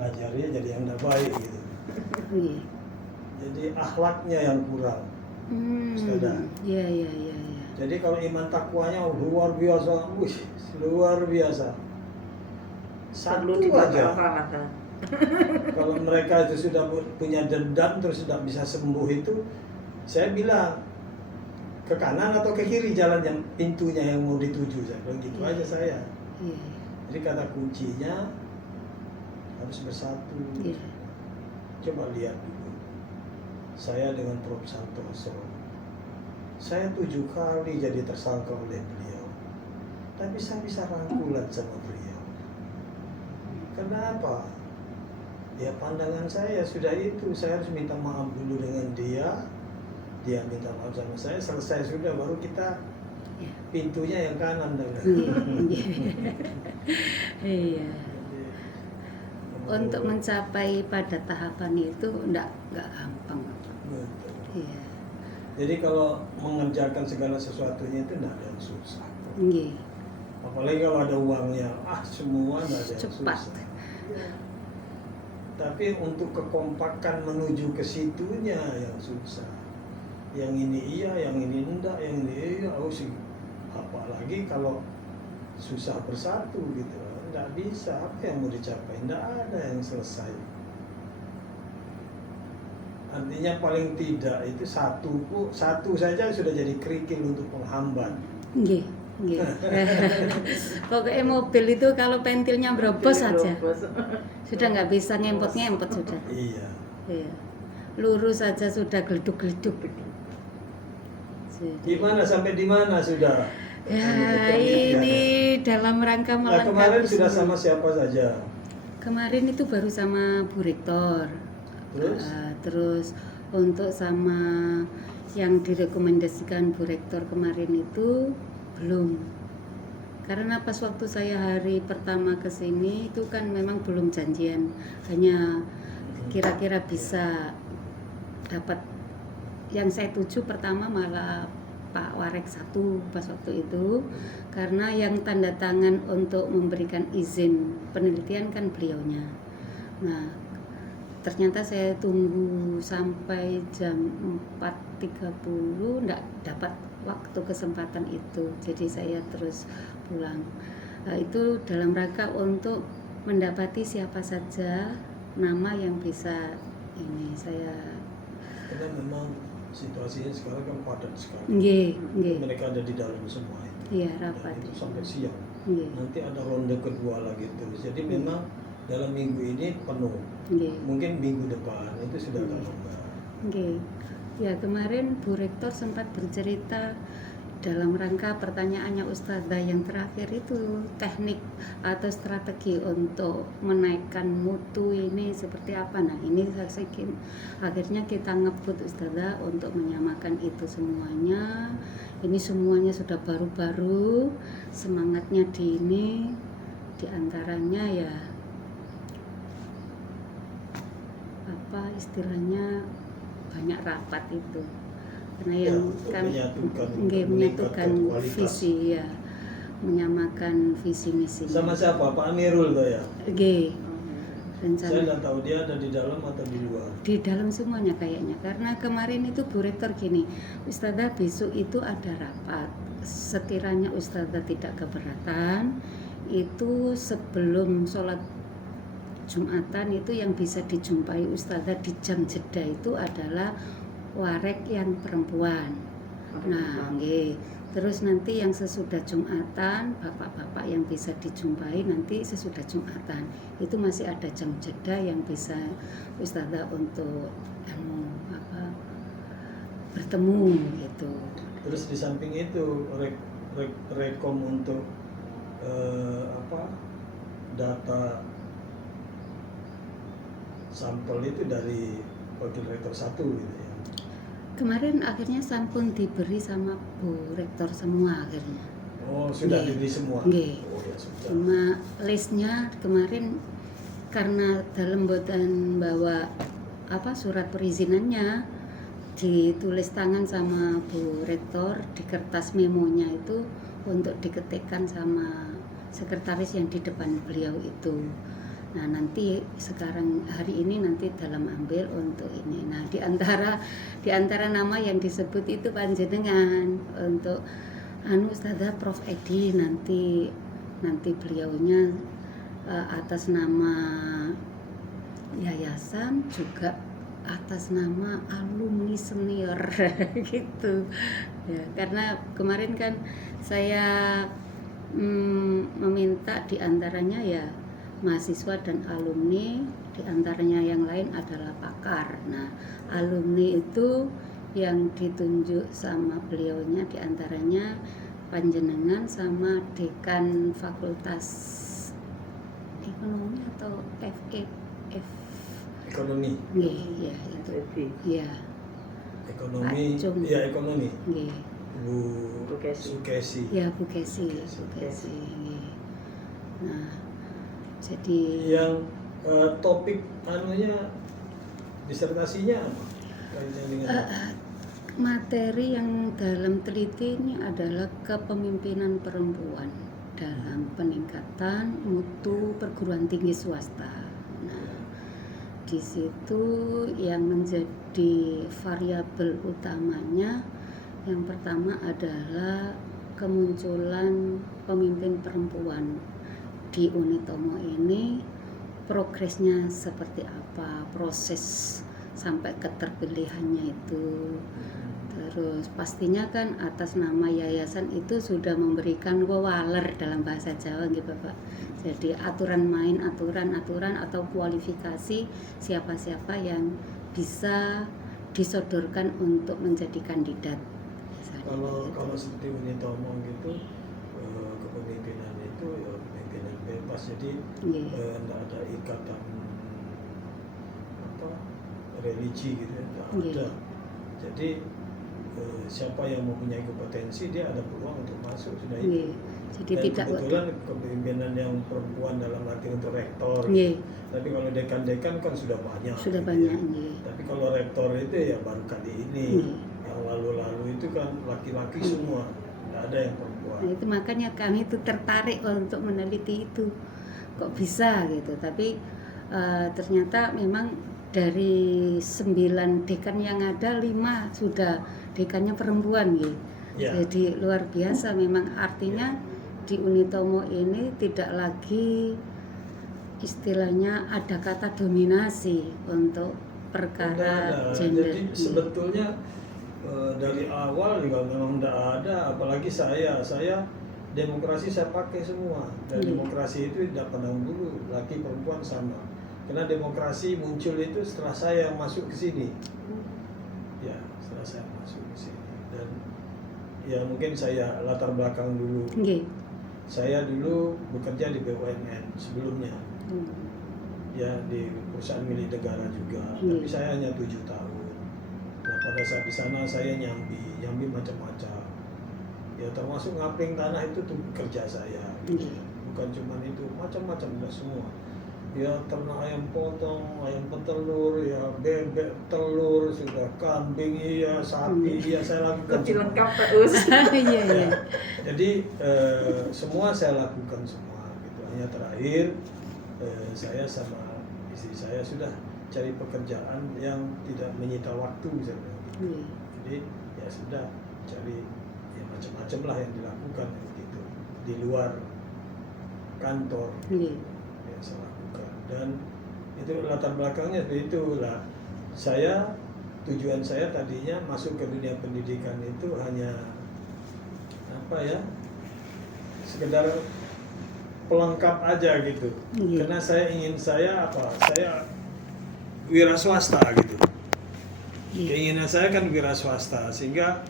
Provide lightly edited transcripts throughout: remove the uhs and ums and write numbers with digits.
ngajarnya jadi yang tidak baik gitu. Iya. Jadi akhlaknya yang kurang. Ustazah. Iya. Jadi kalau iman takwanya luar biasa, luar biasa. Satu aja. Kalau mereka itu sudah punya dendam terus tidak bisa sembuh itu, saya bilang ke kanan atau ke kiri jalan yang pintunya yang mau dituju, saya bilang gitu aja saya. Iya. Jadi kata kuncinya harus bersatu. Iya. Coba lihat dulu, saya dengan Prof. Santoso, saya 7 kali jadi tersangka oleh beliau, tapi saya bisa rangkulan sama beliau. Kenapa? Ya pandangan saya sudah itu, saya harus minta maaf dulu dengan dia minta maaf sama saya, selesai sudah baru kita pintunya yang kanan dan Iya. Untuk mencapai pada tahapan itu enggak gampang. Betul. Iya. Jadi kalau mengerjakan segala sesuatunya itu tidak ada yang susah. Iya. Apalagi kalau ada uangnya, semua tidak ada yang Cepat. susah. Tapi untuk kekompakan menuju ke situnya yang susah. Yang ini iya, yang ini enggak, yang ini iya, sih. Apalagi kalau susah bersatu gitu, enggak bisa. Apa yang mau dicapai? Enggak ada yang selesai. Artinya paling tidak itu satu saja sudah jadi kerikil untuk menghambat. Nggih. Pokoknya mobil itu kalau pentilnya berobos saja, sudah nggak bisa ngempot sudah. Iya. Lurus saja sudah geleduk-geleduk. Gimana sampai di mana sudah? Ya ini dalam rangka melengkapi. Kemarin sudah sama siapa saja? Kemarin itu baru sama Bu Rektor. Terus untuk sama yang direkomendasikan Bu Rektor kemarin itu belum. Karena pas waktu saya hari pertama ke sini itu kan memang belum janjian, hanya kira-kira bisa dapat. Yang saya tuju pertama malah Pak Warek 1 pas waktu itu, karena yang tanda tangan untuk memberikan izin penelitian kan beliaunya. Nah, ternyata saya tunggu sampai jam 4.30 enggak dapat waktu kesempatan itu, jadi saya terus pulang. Itu dalam rangka untuk mendapati siapa saja nama yang bisa ini saya. Karena memang situasinya sekarang kan padat sekali. Nggih. Mereka ada di dalam semua itu. Iya, rapat. Itu sampai siang. Nggih. Nanti ada ronde kedua lagi terus. Jadi memang dalam minggu ini penuh. Nggih. Mungkin minggu depan itu sudah akan longgar. Nggih. Ya kemarin Bu Rektor sempat bercerita dalam rangka pertanyaannya Ustazah yang terakhir itu, teknik atau strategi untuk menaikkan mutu ini seperti apa. Nah ini akhirnya kita ngebut Ustazah untuk menyamakan itu semuanya. Ini semuanya sudah baru-baru, semangatnya di ini, diantaranya ya apa istilahnya, banyak rapat itu. Karena yang kan menyatukan visi ya, menyamakan visi misi. Sama siapa? Pak Amirul tuh ya? Rencana. Saya nggak tahu dia ada di dalam atau di luar. Di dalam semuanya kayaknya. Karena kemarin itu Bu Rektor gini, Ustazah besok itu ada rapat. Sekiranya Ustazah tidak keberatan, itu sebelum sholat Jumatan itu yang bisa dijumpai Ustazah di jam jeda itu adalah warek yang perempuan. Nah, terus nanti yang sesudah Jumatan, bapak-bapak yang bisa dijumpai nanti sesudah Jumatan. Itu masih ada jam jeda yang bisa Ustazah untuk bertemu gitu. Terus di samping itu rekom untuk data sampel itu dari Wakil Rektor 1 gitu ya. Kemarin akhirnya sampun diberi sama Bu Rektor semua akhirnya. Oh, sudah diberi semua? Nggih. Oh, ya sudah. Cuma listnya kemarin karena dalam boten bawa surat perizinannya ditulis tangan sama Bu Rektor di kertas memonya itu untuk diketikkan sama sekretaris yang di depan beliau itu. Nah nanti sekarang hari ini nanti dalam ambil untuk ini. Nah di antara nama yang disebut itu panjenengan untuk Ustazah Prof Edi nanti beliaunya atas nama yayasan juga atas nama alumni senior gitu ya, karena kemarin kan saya meminta diantaranya ya mahasiswa dan alumni, diantaranya yang lain adalah pakar. Nah alumni itu yang ditunjuk sama beliaunya diantaranya panjenengan sama dekan fakultas ekonomi atau ekonomi. Ya itu. Ya. Ekonomi. Ya ekonomi. Nggih. Bu Sukesi. Ya Bu Kesi. Nah, jadi yang topik disertasinya apa? Materi yang dalam teliti ini adalah kepemimpinan perempuan dalam peningkatan mutu perguruan tinggi swasta. Nah, di situ yang menjadi variabel utamanya yang pertama adalah kemunculan pemimpin perempuan di Unitomo ini, progresnya seperti apa, proses sampai keterpilihannya itu. Terus pastinya kan atas nama yayasan itu sudah memberikan wewaler dalam bahasa Jawa gitu Bapak. Jadi aturan main, aturan atau kualifikasi siapa-siapa yang bisa disodorkan untuk menjadi kandidat. Kalau seperti Unitomo gitu, kepemimpinan itu ya pemimpinan bebas, jadi tidak ada ikatan religi gitu, tidak ada. Jadi siapa yang mempunyai kompetensi dia ada peluang untuk masuk sudah itu. Jadi dan tidak kebetulan kepemimpinan yang perempuan dalam arti untuk rektor. Tapi kalau dekan-dekan kan sudah banyak. Tapi kalau rektor itu ya baru kali ini. Yang lalu-lalu itu kan laki-laki semua, tidak ada yang perempuan. Nah, itu makanya kami itu tertarik untuk meneliti itu. Kok bisa gitu. Tapi ternyata memang dari 9 dekan yang ada 5 sudah dekannya perempuan gitu. Jadi luar biasa memang, artinya di Unitomo ini tidak lagi istilahnya ada kata dominasi untuk perkara gender. Jadi sebetulnya dari awal juga memang tidak ada, apalagi saya demokrasi saya pakai semua, dan demokrasi itu tidak pandang dulu laki perempuan sama. Karena demokrasi muncul itu setelah saya masuk ke sini. Ya, setelah saya masuk ke sini. Dan ya mungkin saya latar belakang dulu. Saya dulu bekerja di BUMN sebelumnya. Ya, di perusahaan milik negara juga. Tapi saya hanya 7 tahun. Nah, pada saat di sana saya nyambi macam-macam. Ya, termasuk ngapling tanah itu tuh kerja saya. Bukan cuma itu, macam-macam udah semua. Ya, ternak ayam potong, ayam petelur, ya bebek, telur, sudah kambing, iya, sapi, iya saya lakukan. Lengkap terus. Iya. Jadi semua saya lakukan semua. Gitu. Hanya terakhir saya sama istri saya sudah cari pekerjaan yang tidak menyita waktu, misalnya. Jadi ya sudah cari ya macam-macam lah yang dilakukan gitu di luar kantor. Ya saya lakukan. Dan itu latar belakangnya itu lah. Tujuan saya tadinya masuk ke dunia pendidikan itu hanya sekedar pelengkap aja gitu. Karena saya wira swasta gitu. Keinginan saya kan wira swasta, sehingga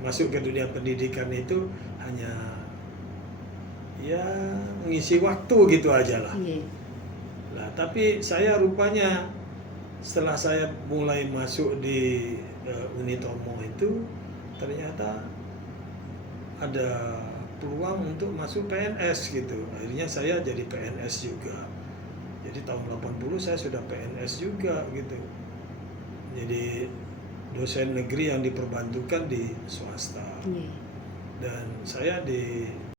masuk ke dunia pendidikan itu hanya ya mengisi waktu gitu aja lah. Nah, tapi saya rupanya setelah saya mulai masuk di Unitomo itu ternyata ada peluang untuk masuk PNS gitu. Akhirnya saya jadi PNS juga. Jadi tahun 80 saya sudah PNS juga gitu. Jadi dosen negeri yang diperbantukan di swasta. Dan saya di